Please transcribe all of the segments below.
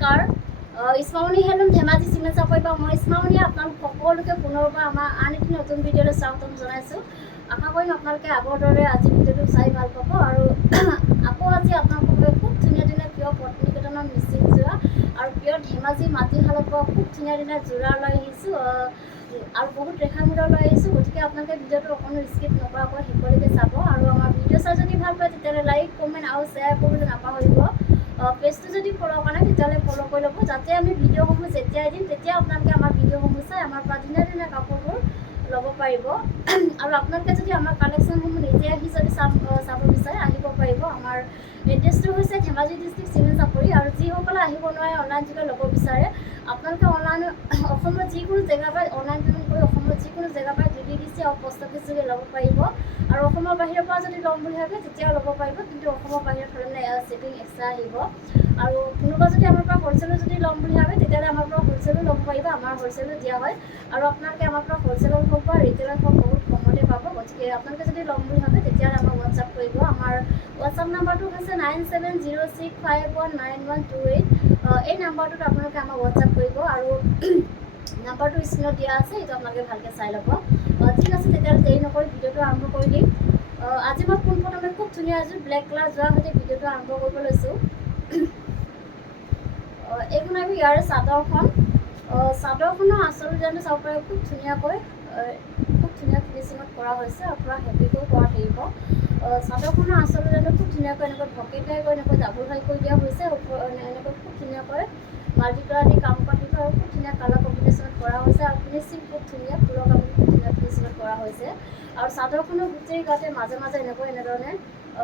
নমস্কাৰ ইছমামণি হেলুম ধেমাজি চিমেণ্ট চাপৰি পৰা মই ইছমামণি আপোনালোক সকলোকে পুনৰবাৰ আমাৰ আন এটি নতুন ভিডিঅ'লৈ স্বাগতম জনাইছোঁ। আশা কৰিম আপোনালোকে আগৰ দৰে আজি ভিডিঅ'টো চাই ভাল পাব আৰু আকৌ আজি আপোনালোকৰ খুব ধুনীয়া ধুনীয়া প্ৰিয় পত্নীকেইজনৰ মিচিং যোৰা আৰু প্ৰিয় ধেমাজি মাটিশালৰ পৰা খুব ধুনীয়া ধুনীয়া যোৰা লৈ আহিছোঁ আৰু বহুত ৰেখা মূৰৰ লৈ আহিছোঁ। গতিকে আপোনালোকে ভিডিঅ'টো অকণো স্কিপ নকৰাকৈ শেষলৈকে চাব আৰু আমাৰ ভিডিঅ' চাই যদি ভাল পায় তেতিয়াহ'লে লাইক কমেণ্ট আৰু শ্বেয়াৰ কৰিবলৈ নাপাহৰিব। পেজটো যদি ফ'ল' কৰা নাই তেতিয়াহ'লে ফ'ল' কৰি ল'ব, যাতে আমি ভিডিঅ'সমূহ যেতিয়াই দিম তেতিয়া আপোনালোকে আমাৰ ভিডিঅ'সমূহ চাই আমাৰ পৰা ধুনীয়া ধুনীয়া কাপোৰবোৰ ল'ব পাৰিব। আৰু আপোনালোকে যদি আমাৰ কালেকশ্যনসমূহ নিজে আহি যদি চাব বিচাৰে আহিব পাৰিব। আমাৰ এড্ৰেছটো হৈছে ধেমাজি ডিষ্ট্ৰিক্ট চিমেণ্ট চাপৰি আৰু যিসকলে আহিব নোৱাৰে অনলাইন যোগে ল'ব বিচাৰে আপোনালোকে অনলাইন অসমৰ যিকোনো জেগাৰ পৰা অনলাইন পে'মেণ্ট কৰি অসমৰ যিকোনো জেগাৰ পৰা DDDC আৰু পষ্ট অফিচ যোগে ল'ব পাৰিব। আৰু অসমৰ বাহিৰৰ পৰা যদি ল'ম বুলি ভাবে তেতিয়াও ল'ব পাৰিব, কিন্তু অসমৰ বাহিৰত হ'লে শ্বিপিং এক্সট্ৰা আহিব। আৰু কোনোবা যদি আমাৰ পৰা হ'লচেলো যদি ল'ম বুলি ভাবে তেতিয়াহ'লে আমাৰ পৰা হ'লচেলো ল'ব পাৰিব, আমাৰ হ'লচেলো দিয়া হয় আৰু আপোনালোকে আমাৰ পৰা হ'লচেলত হওক বা ৰিটেইলত হওক বহুত কমতে পাব। গতিকে আপোনালোকে যদি ল'ম বুলি ভাবে তেতিয়াহ'লে আমাক হোৱাটছআপ কৰিব। আমাৰ হোৱাটছআপ নাম্বাৰটো হৈছে 9706519128। এই নাম্বাৰটোত আপোনালোকে আমাক হোৱাটছআপ কৰিব আৰু নাম্বাৰটো স্ক্ৰীণত দিয়া আছে, এইটো আপোনালোকে ভালকৈ চাই ল'ব। ঠিক আছে, তেতিয়াহ'লে দেৰি নকৰি ভিডিঅ'টো আৰম্ভ কৰি দিম। আজি মই পোনপ্ৰথমে খুব ধুনীয়া এযোৰ ব্লেক কালাৰ যোৱাৰ সৈতে ভিডিঅ'টো আৰম্ভ কৰিব লৈছোঁ। এইখন আমি ইয়াৰে চাদৰখন চাদৰখনৰ আঁচল ডিজাইনটো চাব পাৰে, খুব ধুনীয়া ফিনিচিঙত কৰা হৈছে আৰু পূৰা হেভিকৈ কৰা থাকিব। চাদৰখনৰ আঁচল ডিজাইনটো খুব ধুনীয়াকৈ এনেকৈ ভকেটাই কৰি এনেকৈ ডাবুল হাই কৰি দিয়া হৈছে, এনেকৈ খুব ধুনীয়াকৈ মাল্টি কালাৰ দি কাম কৰা থাকিব আৰু খুব ধুনীয়া কালাৰ কম্বিনেশ্যনত কৰা হৈছে আৰু ফিনিচিং খুব ধুনীয়া, ফুলৰ কাম খুব ধুনীয়া ফিনিচিঙত কৰা হৈছে। আৰু চাদৰখনৰ গোটেই গাতে মাজে মাজে এনেধৰণে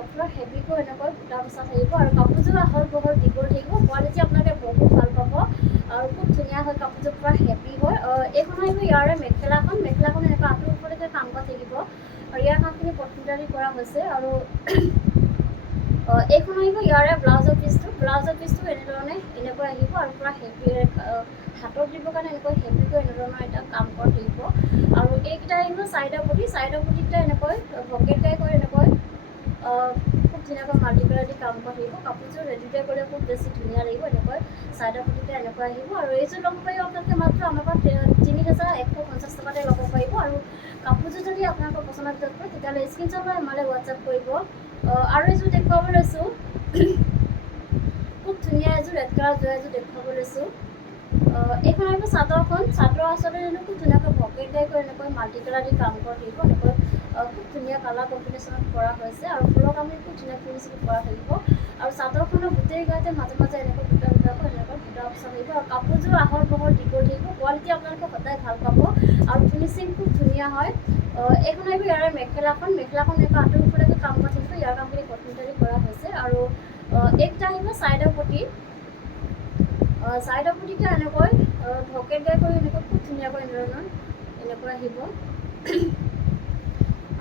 পূৰা হেভিকৈ এনেকৈ বুটা বচা থাকিব আৰু কাপোৰযোৰ আহল বহল দীঘল থাকিব। কোৱালিটি আপোনালোকে বহুত ভাল পাব আৰু খুব ধুনীয়া হয়, কাপোৰযোৰ পূৰা হেভি হয়। এইখন আহিব ইয়াৰে মেখেলাখন এনেকুৱা আঁঠুৰ ওপৰলৈকে কাম কৰা থাকিব আৰু ইয়াৰ কামখিনি পটমিটাৰী কৰা হৈছে। আৰু এইখন আহিব ইয়াৰে ব্লাউজৰ পিচটো এনেকৈ আহিব আৰু পূৰা হেভি হাতত দিবৰ কাৰণে এনেকৈ হেভিকৈ এনেধৰণৰ এটা কাম কৰা থাকিব। আৰু এইকেইটা আহিব চাইডৰ পটিকেইটা এনেকৈ ভকেটাই কৰি এনেকৈ খুব ধুনীয়াকৈ মাল্টি কালাৰ দি কাম কৰা থাকিব। কাপোৰযোৰ ৰেডিটাই কৰিলে খুব বেছি ধুনীয়া লাগিব। এনেকৈ চাইডৰ পটিকেইটা এনেকৈ আহিব আৰু এইযোৰ ল'ব পাৰিব আপোনালোকে মাত্ৰ আমাৰ পৰা 3150 টকাতে ল'ব পাৰিব। আৰু কাপোৰযোৰ যদি আপোনালোকৰ পচন্দৰ ভিতৰত পৰে তেতিয়াহ'লে স্ক্ৰীনশ্বট লৈ আমালৈ হোৱাটছআপ কৰিব। আৰু এযোৰ দেখুৱাব লৈছোঁ, খুব ধুনীয়া এযোৰ ৰেড কালাৰ যোৰা এযোৰ দেখুৱাব লৈছোঁ। এইখন আহিব চাদৰ আচলতে খুব ধুনীয়াকৈ ভকেটাই কৰি এনেকৈ মাল্টি কালাৰ দি কাম কৰা থাকিব। এনেকৈ খুব ধুনীয়া কালাৰ কম্বিনেশ্যনত কৰা হৈছে আৰু ফুলৰ কামখিনি খুব ধুনীয়া ফিনিচিঙত কৰা থাকিব। আৰু চাদৰখনৰ গোটেই গাতে মাজে মাজে এনেকৈ বুটা বচা থাকিব আৰু কাপোৰযোৰ আহল বহল দীঘল থাকিব। কোৱালিটি আপোনালোকে সদায় ভাল পাব আৰু ফিনিচিং খুব ধুনীয়া হয়। এইখন আহিব ইয়াৰে মেখেলাখন এনেকুৱা আঁঠুৰ ওপৰলৈকে কাম কৰা থাকিব, ইয়াৰ কামখিনি পটমিটাৰী কৰা হৈছে। আৰু এইকেইটা আহিব চাইডৰ পটিকেইটা এনেকৈ ভকেটাই কৰি এনেকৈ খুব ধুনীয়াকৈ এনেকৈ আহিব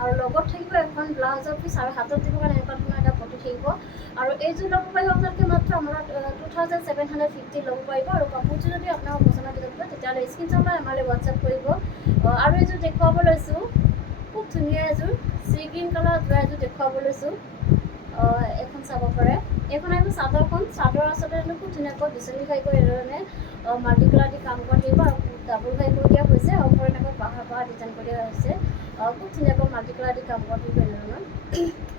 আৰু লগত থাকিব এখন ব্লাউজৰ পিচ আৰু হাতত দিব কাৰণে এনেকুৱা ধৰণৰ এটা পটি থাকিব। আৰু এইযোৰ ল'ব পাৰিব আপোনালোকে মাত্ৰ আমাৰ 2750 ল'ব পাৰিব। আৰু কাপোৰযোৰ যদি আপোনালোকৰ পচন্দৰ ভিতৰত পৰে তেতিয়াহ'লে স্ক্ৰীনশ্বট লৈ আমালৈ হোৱাটছআপ কৰিব। আৰু এইযোৰ দেখুৱাব লৈছোঁ, খুব ধুনীয়া এযোৰ চি গ্ৰীণ কালাৰ যোৰা এযোৰ দেখুৱাব লৈছোঁ। এখন চাব পাৰে, এইখন আহিব চাদৰ আচলতে খুব ধুনীয়াকৈ বিচনী খাই কৰি এনেধৰণে মাল্টি কালাৰ দি কাম কৰা থাকিব আৰু ডাবুল খাই কৰি দিয়া হৈছে আৰু ওপৰত এনেকৈ পাহাৰ ডিজাইন কৰি দিয়া হৈছে। খুব ধুনীয়াকৈ মাল্টি কালাৰ দি কাম কৰা থাকিব এনেধৰণৰ।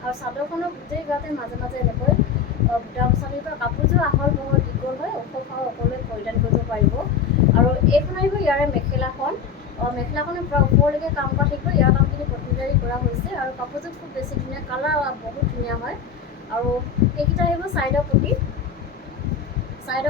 আৰু চাদৰখনৰ গোটেই গাতে মাজে মাজে এনেকৈ বুটা বচা থাকিব। কাপোৰযোৰ আহল বহল দীঘল হয়, ওখ সকলোৱে পৰিধান কৰিব পাৰিব। আৰু এইখন আহিব ইয়াৰে মেখেলাখনৰ পৰা ওপৰলৈকে কাম কৰা থাকিব, ইয়াৰ কামখিনি পটমিটাৰী কৰা হৈছে আৰু কাপোৰযোৰ খুব বেছি ধুনীয়া, কালাৰ বহুত ধুনীয়া হয়। আৰু এইকেইটা আহিব চাইডৰ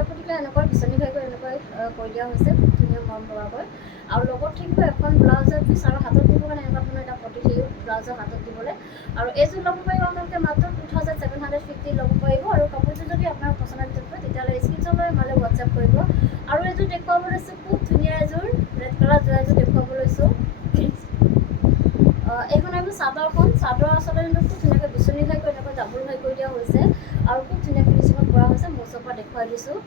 পটিকেইটা এনেকৈ বিচনী খাই কৰি এনেকৈ কৰি দিয়া হৈছে, খুব ধুনীয়া মৰম লগাকৈ। আৰু লগত থাকিব এখন ব্লাউজৰ পিচ আৰু হাতত দিব কাৰণে এনেকুৱা ধৰণৰ এটা পটি থাকিব ব্লাউজৰ হাতত দিবলৈ। আৰু এইযোৰ ল'ব পাৰিব আপোনালোকে মাত্ৰ 2750 ল'ব পাৰিব। আৰু কাপোৰযোৰ যদি আপোনাৰ পচন্দৰ ভিতৰত পৰে তেতিয়াহ'লে স্ক্ৰীনশ্বট লৈ আমালৈ হোৱাটছআপ কৰিব। আৰু এযোৰ দেখুৱাব লৈছোঁ, খুব ধুনীয়া এযোৰ ৰেড কালাৰ যোৰা এযোৰ দেখুৱাব লৈছোঁ। এইখন আহিব চাদৰ আচলতে খুব ধুনীয়াকৈ বিচনী খাই কৰি এনেকৈ ডাবুল হাই কৰি দিয়া হৈছে আৰু খুব ধুনীয়া ফিনিচিঙত কৰা হৈছে। মোৰ ওচৰৰ পৰা দেখুৱাই দিছোঁ,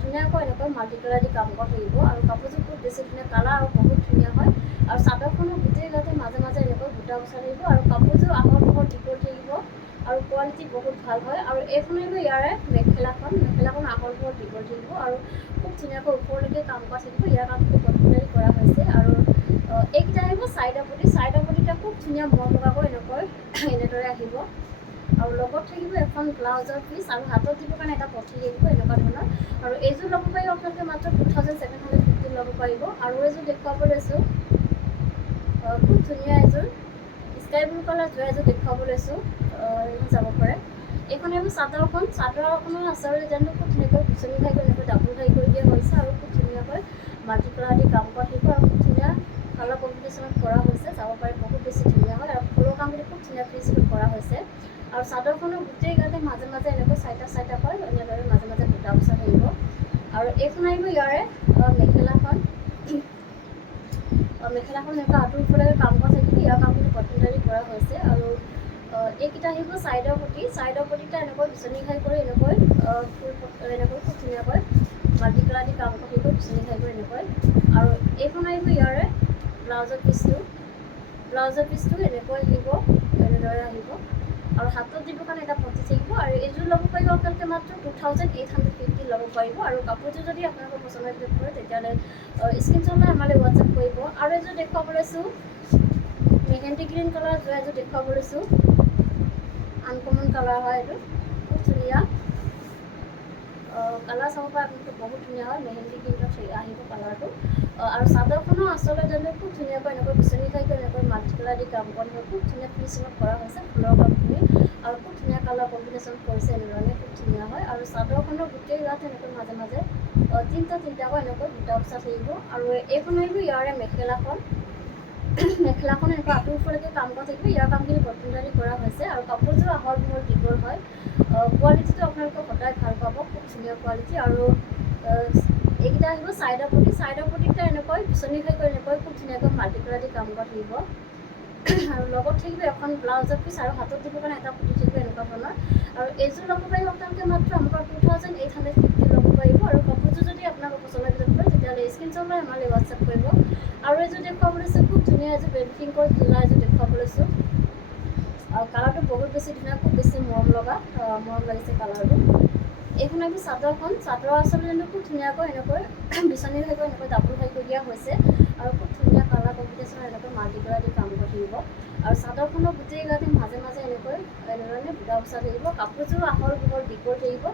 ধুনীয়াকৈ এনেকৈ মাল্টি কালাৰ দি কাম কৰা থাকিব আৰু কাপোৰযোৰ খুব বেছি ধুনীয়া, কালাৰ আৰু বহুত ধুনীয়া হয়। আৰু চাদৰখনৰ গোটেই গাতে মাজে মাজে এনেকৈ বুটা বচা থাকিব আৰু কাপোৰযোৰ আহল বহল দীঘল থাকিব আৰু কোৱালিটি বহুত ভাল হয়। আৰু এইখন আহিব ইয়াৰে মেখেলাখন আহল বহল দীঘল থাকিব আৰু ধুনীয়াকৈ ওপৰলৈকে কাম কৰা থাকিব। ইয়াৰ কামটো কমপ্লিট কৰা হৈছে। আৰু এইকেইটা আহিব চাইডৰ পটিটা খুব ধুনীয়া মৰম লগাকৈ এনেদৰে আহিব। আৰু লগত থাকিব এখন ব্লাউজৰ পিচ আৰু হাতত দিবৰ কাৰণে এটা পটি থাকিব এনেকুৱা ধৰণৰ। আৰু এইযোৰ ল'ব পাৰিব আপোনালোকে মাত্ৰ 2750 ল'ব পাৰিব। আৰু এইযোৰ দেখুৱাব লৈছোঁ, খুব ধুনীয়া এযোৰ স্কাই ব্লু কালাৰ যোৱা এযোৰ দেখুৱাব লৈছোঁ। এইখন যাব পাৰে। এইখন আহিব চাদৰখনৰ আচলতে ডিজাইনটো খুব ধুনীয়াকৈ বিচনী খাই কৰি এনেকৈ ডাবুল খাই কৰি দিয়া হৈছে। আৰু খুব ধুনীয়াকৈ মাল্টি কালাৰ দি কাম কৰা থাকিব। আৰু খুব ধুনীয়া কালাৰ কম্বিনেশ্যনত কৰা হৈছে, যাব পাৰে। বহুত বেছি ধুনীয়া হয়। আৰু ফুলৰ কামখিনি খুব ধুনীয়া ফিনিচিঙত কৰা হৈছে। আৰু চাদৰখনৰ গোটেই গাতে মাজে মাজে এনেকৈ চাইটা হয়, এনেদৰে মাজে মাজে বুটা বচা থাকিব। আৰু এইখন আহিব ইয়াৰে মেখেলাখন এনেকুৱা আঁঠুৰ ওপৰলৈকে কাম কৰা থাকিব। ইয়াৰ কামখিনি কটনদাৰী কৰা হৈছে। আৰু এইকেইটা আহিব চাইডৰ পটিটা এনেকৈ বিচনী খাই কৰি এনেকৈ খুব ধুনীয়াকৈ মাল্টি কালাৰ দি কাম কৰা থাকিব, বিচনী খাই কৰি এনেকৈ। আৰু এইখন আহিব ইয়াৰে ব্লাউজৰ পিচটো এনেকৈ আহিব, এনেদৰে আহিব। আৰু হাতত দিবৰ কাৰণে এটা পটি থাকিব। আৰু এইযোৰ ল'ব পাৰিব আপোনালোকে মাত্ৰ 2850 ল'ব পাৰিব। আৰু কাপোৰযোৰ যদি আপোনালোকৰ পচন্দৰ ভিতৰত পৰে তেতিয়াহ'লে স্ক্ৰীনশ্বট লৈ আমালৈ হোৱাটছআপ কৰিব। আৰু এযোৰ দেখুৱাব লৈছোঁ, মেহেন্দি গ্ৰীণ কালাৰ যোৱা এযোৰ দেখুৱাব লৈছোঁ। আনকমন কালাৰ হয় এইটো, খুব ধুনীয়া কালাৰ চাব পাৰে আপোনালোকে, বহুত ধুনীয়া হয়। মেহেন্দি গ্ৰীণত আহিব কালাৰটো। আৰু চাদৰখনৰ আচলতে যেনে খুব ধুনীয়াকৈ এনেকৈ বিচনী খাই কৰি এনেকৈ মাল্টি কালাৰ দি কাম কৰা হয়, খুব ধুনীয়া ফিনিচিঙত কৰা হৈছে ফুলৰ কামখিনি। আৰু খুব ধুনীয়া কালাৰ কম্বিনেশ্যন কৰিছে, এনেধৰণে খুব ধুনীয়া হয়। আৰু চাদৰখনৰ গোটেই গাত এনেকৈ মাজে মাজে তিনিটাকৈ এনেকৈ বুটা বচা থাকিব। আৰু এইখন আহিব ইয়াৰে মেখেলাখন এনেকুৱা আঁঠুৰ ওপৰলৈকে কাম কৰা থাকিব। ইয়াৰ কামখিনি কটনদাৰী কৰা হৈছে। আৰু কাপোৰযোৰ আহল বহল দীঘল হয়। কোৱালিটিটো আপোনালোকে সদায় ভাল পাব, খুব ধুনীয়া কোৱালিটি। আৰু এইকেইটা আহিব চাইডৰ পটিকেইটা এনেকৈ বিচনী খাই কৰি এনেকৈ খুব ধুনীয়াকৈ মাল্টি কালাৰ দি কাম কৰা থাকিব। আৰু লগত থাকিব এখন ব্লাউজৰ পিচ আৰু হাতত দিবৰ কাৰণে এটা পটি থাকিব এনেকুৱা ধৰণৰ। আৰু এইযোৰ ল'ব পাৰিব আপোনালোকে মাত্ৰ আমাৰ 2850 ল'ব পাৰিব। আৰু কাপোৰযোৰ যদি আপোনালোকৰ পচন্দৰ ভিতৰত পৰে তেতিয়াহ'লে স্ক্ৰীনশ্বট লৈ আমালৈ হোৱাটছআপ কৰিব। আৰু এযোৰ দেখুৱাব লৈছোঁ, খুব ধুনীয়া এযোৰ বেবী পিংকৰ কালাৰ এযোৰ দেখুৱাব লৈছোঁ। আৰু কালাৰটো বহুত বেছি ধুনীয়া, খুব বেছি মৰম লাগিছে কালাৰটো। এইখন আহিব চাদৰ আচলতে খুব ধুনীয়াকৈ এনেকৈ বিচনী খাই এনেকৈ ডাবুল খাই কৰি দিয়া হৈছে। আৰু খুব ধুনীয়া কালাৰ কম্বিনেশ্যন এনেকৈ মাল্টি কালাৰ দি কাম কৰি থাকিব। আৰু চাদৰখনৰ গোটেই গাতে মাজে মাজে এনেধৰণে বুটা বচা থাকিব। কাপোৰযোৰ আহল বহল দীঘল থাকিব।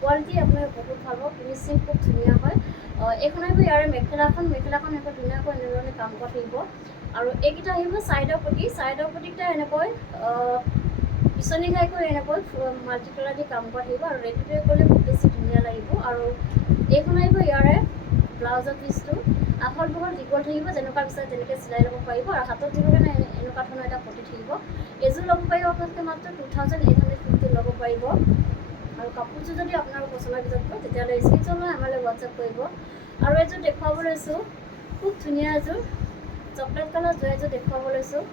কোৱালিটি আপোনাৰ বহুত ভাল হ'ব, ফিনিচিং খুব ধুনীয়া হয়। এইখন আহিব ইয়াৰে মেখেলাখন এনেকৈ ধুনীয়াকৈ এনেধৰণে কাম কৰা থাকিব। আৰু এইকেইটা আহিব চাইডৰ পটিকেইটা এনেকৈ বিচনী খাই কৰি এনেকৈ মাল্টি কালাৰ দি কাম কৰা থাকিব। আৰু ৰেডি কৰিলে খুব বেছি ধুনীয়া লাগিব। আৰু এইখন আহিব ইয়াৰে ব্লাউজৰ পিচটো আহল বহল দীঘল থাকিব, যেনেকুৱা বিচাৰে তেনেকৈ চিলাই ল'ব পাৰিব। আৰু হাতত দিবৰ কাৰণে এনেকুৱা ধৰণৰ এটা পটি থাকিব। এইযোৰ ল'ব পাৰিব আপোনালোকে মাত্ৰ 2850 ল'ব পাৰিব। আৰু কাপোৰযোৰ যদি আপোনালোকৰ পচন্দৰ ভিতৰত পৰে তেতিয়াহ'লে স্ক্ৰীনশ্বট লৈ আমালৈ হোৱাটছআপ কৰিব। আৰু এযোৰ দেখুৱাব লৈছোঁ, খুব ধুনীয়া এযোৰ চকলেট কালাৰ যোৱা এযোৰ দেখুৱাব লৈছোঁ।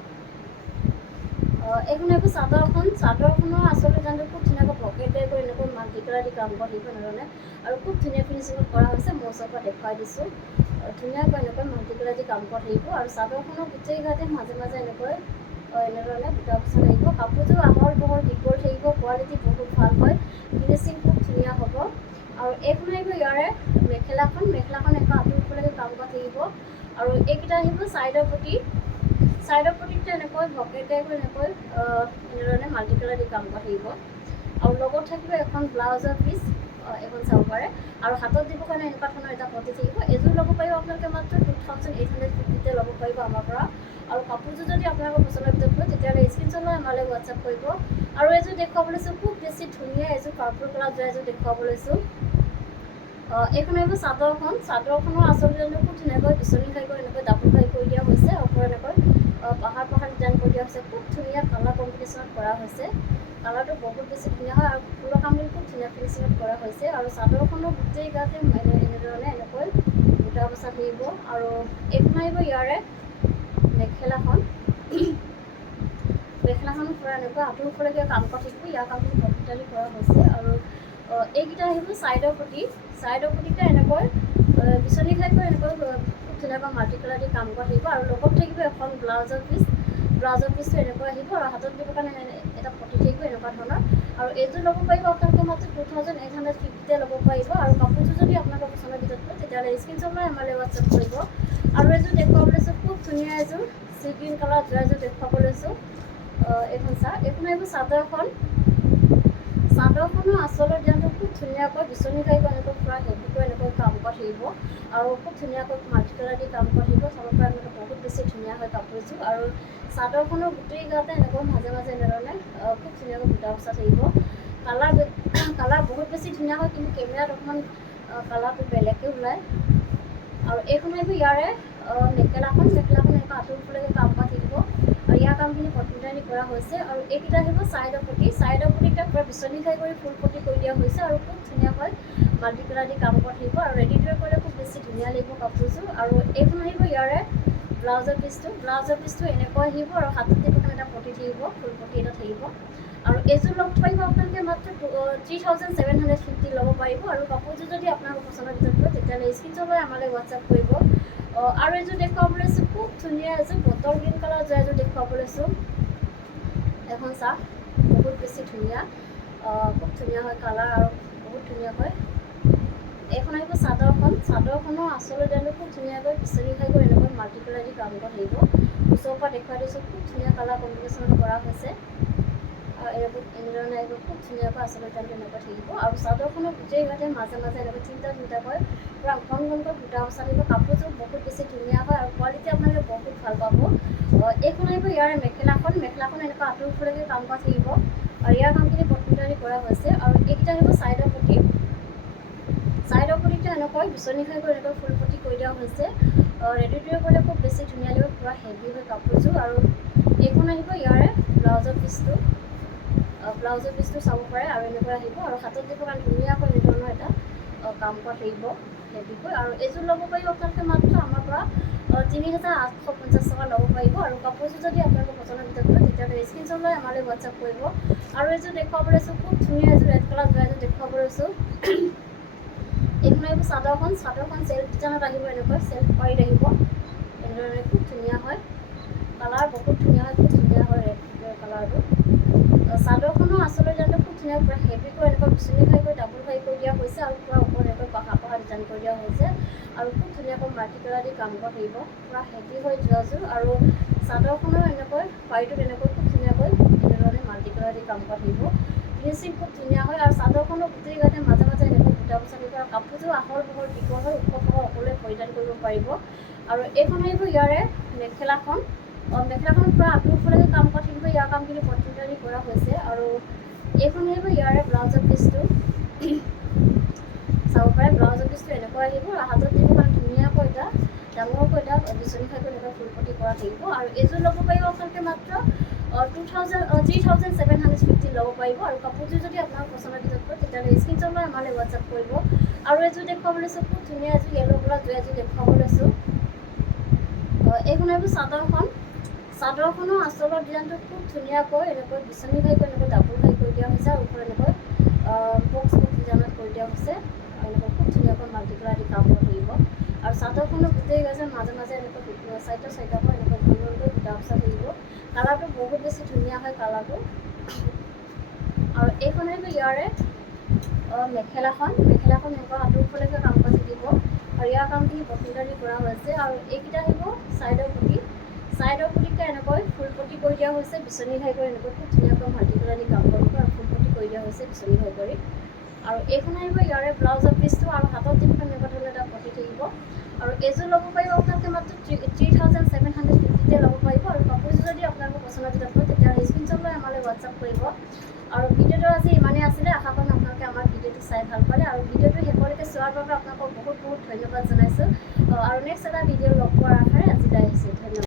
এইখন আহিব চাদৰখনৰ আচলতে ডিজাইনটো খুব ধুনীয়াকৈ পকেট টাইপ কৰি এনেকৈ মাল্টি কালাৰ দি কাম কৰা থাকিব এনেধৰণে। আৰু খুব ধুনীয়া ফিনিচিঙত কৰা হৈছে, মই ওচৰৰ পৰা দেখুৱাই দিছোঁ। ধুনীয়াকৈ এনেকৈ মাল্টি কালাৰ দি কাম কৰা থাকিব। আৰু চাদৰখনৰ গোটেই গাতে মাজে মাজে এনেধৰণে বুটা বচা থাকিব। কাপোৰযোৰ আহল বহল দীঘল থাকিব, কোৱালিটি বহুত ভাল হয়, ফিনিচিং খুব ধুনীয়া হ'ব। আৰু এইখন আহিব ইয়াৰে মেখেলাখন এনেকুৱা আঁঠুৰ ওপৰলৈকে কাম কৰা থাকিব। আৰু এইকেইটা আহিব চাইডৰ পটিকেইটা এনেকৈ পকেট টাইপ এনেকৈ এনেধৰণে মাল্টি কালাৰ দি কাম কৰা থাকিব। আৰু লগত থাকিব এখন ব্লাউজৰ পিচ, এইখন চাব পাৰে। আৰু হাতত দিবৰ কাৰণে এনেকুৱা ধৰণৰ এটা পটি থাকিব। এযোৰ ল'ব পাৰিব আপোনালোকে মাত্ৰ 2850 ল'ব পাৰিব আমাৰ পৰা। আৰু কাপোৰযোৰ যদি আপোনালোকৰ পচন্দৰ ভিতৰত পৰে তেতিয়াহ'লে স্ক্ৰীনশ্বট লৈ আমালৈ হোৱাটছআপ কৰিব। আৰু এযোৰ দেখুৱাব লৈছোঁ, খুব বেছি ধুনীয়া এযোৰ পাৰ্পল কালাৰ যোৱা এযোৰ দেখুৱাব লৈছোঁ। এইখন আহিব চাদৰখনৰ আচলতে খুব ধুনীয়াকৈ বিচনী খাই কৰি এনেকৈ ডাবুল খাই কৰি দিয়া হৈছে। ওপৰত এনেকৈ পাহাৰ ডিজাইন কৰি দিয়া হৈছে, খুব ধুনীয়া কালাৰ কম্বিনেশ্যনত কৰা হৈছে। কালাৰটো বহুত বেছি ধুনীয়া হয়। আৰু ফুলৰ কামখিনি খুব ধুনীয়া ফিনিচিঙত কৰা হৈছে। আৰু চাদৰখনৰ গোটেই গাতে এনেধৰণে এনেকৈ বুটা বচা থাকিব। আৰু এইখন আহিব ইয়াৰে মেখেলাখনৰ পৰা এনেকুৱা আঁঠুৰ ওপৰলৈকে কাম কৰা থাকিব। ইয়াৰ কামখিনি কটনদাৰী কৰা হৈছে। আৰু এইকেইটা আহিব চাইডৰ পটিকেইটা এনেকৈ বিচনী খাই কৰি এনেকৈ খুব ধুনীয়াকৈ মাল্টি কালাৰ দি কাম কৰা থাকিব। আৰু লগত থাকিব এখন ব্লাউজৰ পিচটো এনেকৈ আহিব। আৰু হাতত দিবৰ কাৰণে এটা পটি থাকিব এনেকুৱা ধৰণৰ। আৰু এইযোৰ ল'ব পাৰিব আপোনালোকে মাত্ৰ 2850 ল'ব পাৰিব। আৰু কাপোৰযোৰ যদি আপোনালোকৰ পচন্দৰ ভিতৰত পৰে স্ক্ৰীনশ্বট লৈ আমালৈ হোৱাটছআপ কৰিব। আৰু এযোৰ দেখুৱাব লৈছোঁ, খুব ধুনীয়া এযোৰ চি গ্ৰীণ কালাৰ যোৰা এযোৰ দেখুৱাব লৈছোঁ। এইখন এইখন আহিব চাদৰখনো আচলৰ ডিজাইনটো খুব ধুনীয়াকৈ বিচনী খাই এনেকৈ পূৰা হেভিকৈ এনেকৈ কাম কৰা থাকিব আৰু খুব ধুনীয়াকৈ মাল্টি কালাৰ দি কাম কৰা থাকিব। চাব পৰা এনেকৈ বহুত বেছি ধুনীয়া হয় কাপোৰযোৰ। আৰু চাদৰখনৰ গোটেই গাতে এনেকৈ মাজে মাজে এনেধৰণে খুব ধুনীয়াকৈ বুটা বচা থাকিব। কালাৰ বহুত বেছি ধুনীয়া হয়, কিন্তু কেমেৰাত অকণমান কালাৰটো বেলেগকৈ ওলায়। আৰু এইখন আহিব ইয়াৰে মেখেলাখন এনেকৈ আঁঠুৰলৈকে কাম কৰা থাকিব আৰু ইয়াৰ কামখিনি কটনটাৰী কৰা হৈছে। আৰু এইকেইটা আহিব চাইডৰ পটিকেইটা পূৰা বিচনী খাই কৰি ফুল পটি কৰি দিয়া হৈছে আৰু খুব ধুনীয়াকৈ মাল্টি কালাৰ দি কাম কৰা থাকিব আৰু ৰেডি টু ৱেৰ কৰিলে খুব বেছি ধুনীয়া লাগিব কাপোৰযোৰ। আৰু এইখন আহিব ইয়াৰে ব্লাউজৰ পিচটো এনেকৈ আহিব আৰু হাতত দিব কাৰণে এটা পটি থাকিব, ফুল পটি এটা থাকিব। আৰু এইযোৰ ল'ব পাৰিব আপোনালোকে মাত্ৰ 3750 ল'ব পাৰিব। আৰু কাপোৰযোৰ যদি আপোনালোকৰ পচন্দৰ ভিতৰত হয় তেতিয়াহ'লে স্ক্ৰীনশ্বট লৈ আমালৈ হোৱাটছআপ কৰিব। আৰু এযোৰ দেখুৱাব লৈছোঁ, খুব ধুনীয়া এযোৰ বটল গ্ৰীণ কালাৰ যোৰা এযোৰ দেখুৱাব লৈছোঁ। এখন বহুত বেছি ধুনীয়া, খুব ধুনীয়া হয় কালাৰ আৰু বহুত ধুনীয়া হয়। এইখন আহিব চাদৰখনৰ আচলৰ ডিজাইনটো খুব ধুনীয়াকৈ বিচনী খাই গৈ এনেকৈ মাল্টি কালাৰ দি কাম কৰা থাকিব। ওচৰৰ পৰা দেখুৱাই দিছোঁ, খুব ধুনীয়া কালাৰ কম্বিনেশ্যনত কৰা হৈছে। এনেধৰণে আহিব, খুব ধুনীয়াকৈ আচলৰ ডিজাইনটো এনেকৈ থাকিব। আৰু চাদৰখনৰ গোটেই গাতে মাজে মাজে এনেকৈ তিনিটাকৈ পূৰা ঘনকৈ বুটা বচা থাকিব। কাপোৰযোৰ বহুত বেছি ধুনীয়া হয় আৰু কোৱালিটি আপোনালোকে বহুত ভাল পাব। এইখন আহিব ইয়াৰে মেখেলাখন এনেকুৱা আঁঠুৰলৈকে কাম কৰা থাকিব আৰু ইয়াৰ কামখিনি কটনটাৰী কৰা হৈছে। আৰু এইকেইটা আহিব চাইডৰ পটিটো এনেকৈ বিচনী খাই গৈ এনেকৈ ফুল পটি কৰি দিয়া হৈছে। ৰেডি টু ৱেৰ কৰিলে খুব বেছি ধুনীয়া লাগিব, পূৰা হেভি হয় কাপোৰযোৰ। আৰু এইখন আহিব ইয়াৰে ব্লাউজৰ পিচটো চাব পাৰে আৰু এনেকৈ আহিব আৰু হাতত দিব কাৰণে ধুনীয়াকৈ এনেধৰণৰ এটা কাম কৰা থাকিব হেভিকৈ। আৰু এইযোৰ ল'ব পাৰিব আপোনালোকে মাত্ৰ আমাৰ পৰা 3850 টকা ল'ব পাৰিব। আৰু কাপোৰযোৰ যদি আপোনালোকৰ পচন্দৰ ভিতৰত হয় তেতিয়াহ'লে স্ক্ৰীনশ্বট লৈ আমালৈ হোৱাটছআপ কৰিব। আৰু এযোৰ দেখুৱাব লৈছোঁ, খুব ধুনীয়া এযোৰ ৰেড কালাৰ যোৰা এযোৰ দেখুৱাব লৈছোঁ। এইখন আহিব চাদৰখন চেল্ফ ডিজাইনত আহিব, এনেকৈ চেল্ফ পাৰিত আহিব। এনেধৰণে খুব ধুনীয়া হয়, কালাৰ বহুত ধুনীয়া হয়, খুব ধুনীয়া হয় ৰেড কালাৰটো। চাদৰখনৰ আচলৰ ডিজাইনটো খুব ধুনীয়া, পূৰা হেভিকৈ এনেকৈ বিচনী খাই কৰি ডাবুল খাই কৰি দিয়া হৈছে আৰু পূৰা ওপৰত এনেকৈ পাহা ডিজাইন কৰি দিয়া হৈছে আৰু খুব ধুনীয়াকৈ মাল্টি কালাৰ দি কাম কৰা থাকিব, পূৰা হেভি হৈ যোৰাযোৰ। আৰু চাদৰখনৰ এনেকৈ পাৰিটোত এনেকৈ খুব ধুনীয়াকৈ এনেধৰণে মাল্টি কালাৰ দি কাম কৰা থাকিব। ফিনিচিং খুব ধুনীয়া হয় আৰু চাদৰখনৰ গোটেই গাতে মাজে মাজে এনেকৈ বুটা বচা থাকিব আৰু কাপোৰযোৰ আহল বহল দীঘল হয়, ওখ সকলোৱে পৰিধান কৰিব পাৰিব। আৰু এইখন আহিব ইয়াৰে মেখেলাখন পূৰা আঁঠুৰলৈকে কাম কৰা থাকিব, ইয়াৰ কামখিনি কটনটাৰী কৰা হৈছে। আৰু এইখন আহিব ইয়াৰে ব্লাউজৰ পিচটো চাব পাৰে, ব্লাউজৰ পিচটো এনেকৈ আহিব আৰু হাতত দিব কাৰণে ধুনীয়াকৈ এটা ডাঙৰকৈ এটা বিচনী খাই এনেকৈ ফুল পটি কৰা থাকিব। আৰু এইযোৰ ল'ব পাৰিব আপোনালোকে মাত্ৰ 3750 ল'ব পাৰিব। আৰু কাপোৰযোৰ যদি আপোনাৰ পচন্দৰ ভিতৰত হয় তেতিয়াহ'লে স্ক্ৰীনশ্বট লৈ আমালৈ হোৱাটছআপ কৰিব। আৰু এযোৰ দেখুৱাব লৈছোঁ, খুব ধুনীয়া এযোৰ য়েল্ল' কালাৰ যোৰা এযোৰ দেখুৱাব লৈছোঁ। এইখন আহিব চাদৰখনৰ আচলৰ ডিজাইনটো খুব ধুনীয়াকৈ এনেকৈ বিচনী খাই এনেকৈ ডাবুল খাই কৰি দিয়া হৈছে আৰু ওপৰত এনেকৈ বক্স ডিজাইনত কৰি দিয়া হৈছে আৰু এনেকৈ খুব ধুনীয়াকৈ মাল্টি কালাৰ দি কাম কৰি থাকিব। আৰু চাদৰখনৰ গোটেই গাছে মাজে মাজে এনেকৈ চাইডৰ এনেকৈ ঘনকৈ বুটা বচা থাকিব। কালাৰটো বহুত বেছি ধুনীয়া হয় কালাৰটো। আৰু এইখন আহিব ইয়াৰে মেখেলাখন এনেকুৱা আঁঠুৰলৈকে কাম কৰি থাকিব আৰু ইয়াৰ কামখিনি কটনটাৰী কৰা হৈছে। আৰু এইকেইটা আহিব চাইডৰ পটিকেইটা এনেকৈ ফুল পটি কৰি দিয়া হৈছে, বিচনী খাই কৰি এনেকৈ খুব ধুনীয়াকৈ মাল্টি কালাৰ দি কাম কৰিব আৰু ফুল পটি কৰি দিয়া হৈছে বিচনী খাই কৰি। আৰু এইখন আহিব ইয়াৰে ব্লাউজৰ পিচটো আৰু হাতত দিব এনেকুৱা ধৰণৰ এটা পটি থাকিব। আৰু এইযোৰ ল'ব পাৰিব আপোনালোকে মাত্ৰ 3750 ল'ব পাৰিব। আৰু কাপোৰযোৰ যদি আপোনালোকৰ পচন্দৰ ভিতৰত হয় তেতিয়াহ'লে স্ক্ৰীনশ্বট লৈ আমালৈ হোৱাটছআপ কৰিব। আৰু ভিডিঅ'টো আজি ইমানেই আছিলে, আশা কৰিম আপোনালোকে আমাৰ ভিডিঅ'টো চাই ভাল পালে। আৰু ভিডিঅ'টো শেষলৈকে চোৱাৰ বাবে আপোনালোকক বহুত ধন্যবাদ জনাইছোঁ। আৰু নেক্সট এটা ভিডিঅ' লগ পোৱাৰ আশাৰে আজিলৈ আহিছোঁ। ধন্যবাদ।